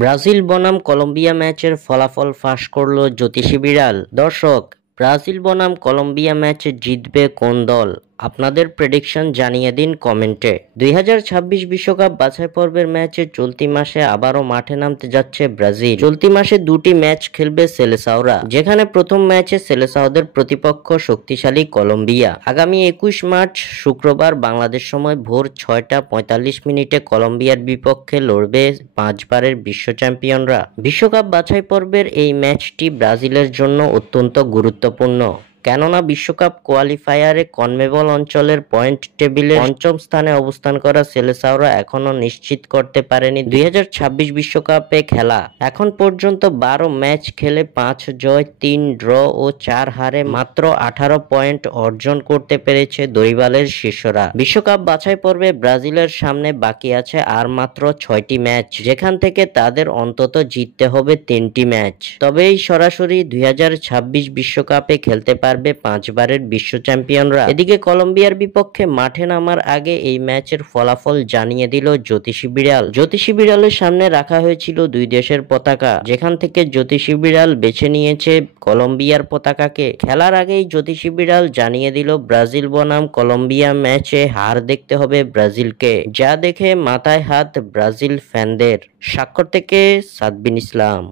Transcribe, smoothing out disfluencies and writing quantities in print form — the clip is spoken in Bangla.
ব্রাজিল বনাম কলম্বিয়া ম্যাচের ফলাফল ফাঁস করল জ্যোতিষী বিড়াল। দর্শক, ব্রাজিল বনাম কলম্বিয়া ম্যাচে জিতবে কোন দল? আপনাদের প্রেডিকশন জানিয়ে দিন কমেন্টে। 2026 বিশ্বকাপ বাছাই পর্বের ম্যাচে চলতি মাসে আবারও মাঠে নামতে যাচ্ছে ব্রাজিল। চলতি মাসে দুটি ম্যাচ খেলবে সেলেসাওরা, যেখানে প্রথম ম্যাচে সেলেসাওদের প্রতিপক্ষ শক্তিশালী কলম্বিয়া। আগামী 21 মার্চ শুক্রবার বাংলাদেশ সময় ভোর 6টা 45 মিনিটে কলম্বিয়ার বিপক্ষে লড়বে 5বারের বিশ্ব চ্যাম্পিয়নরা। বিশ্বকাপ বাছাই পর্বের এই ম্যাচটি ব্রাজিলের জন্য অত্যন্ত গুরুত্বপূর্ণ, কেননা বিশ্বকাপ কোয়ালিফায়ারে কনমেবল অঞ্চলের পয়েন্ট টেবিলে পঞ্চম স্থানে অবস্থান করা সেলেসাওরা এখনও নিশ্চিত করতে পারেনি 2026 বিশ্বকাপে খেলা। এখন পর্যন্ত 12 ম্যাচ খেলে 5 জয়, 3 ড্র ও 4 হারে মাত্র 18 পয়েন্ট অর্জন করতে পেরেছে দৈবালের শিষ্যরা। বিশ্বকাপ বাছাই পর্বে ব্রাজিলের সামনে বাকি আছে আর মাত্র 6টি ম্যাচ, যেখান থেকে তাদের অন্তত জিততে হবে 3টি ম্যাচ, তবেই সরাসরি 2026 বিশ্বকাপে খেলতে পারবে 5বারের বিশ্ব চ্যাম্পিয়নরা। এদিকে কলম্বিয়ার বিপক্ষে মাঠে নামার আগে এই ম্যাচের ফলাফল জানিয়ে দিল জ্যোতিষী বিড়াল। জ্যোতিষী বিড়ালের সামনে রাখা হয়েছিল দুই দেশের পতাকা, যেখান থেকে জ্যোতিষী বিড়াল বেছে নিয়েছে কলম্বিয়ার পতাকাকে। খেলার আগেই জ্যোতিষী বিড়াল জানিয়ে দিল ব্রাজিল বনাম কলম্বিয়া ম্যাচে হার দেখতে হবে ব্রাজিলকে, যা দেখে মাথায় হাত ব্রাজিল ফ্যানদের। স্বাক্ষর থেকে সাদবিন ইসলাম।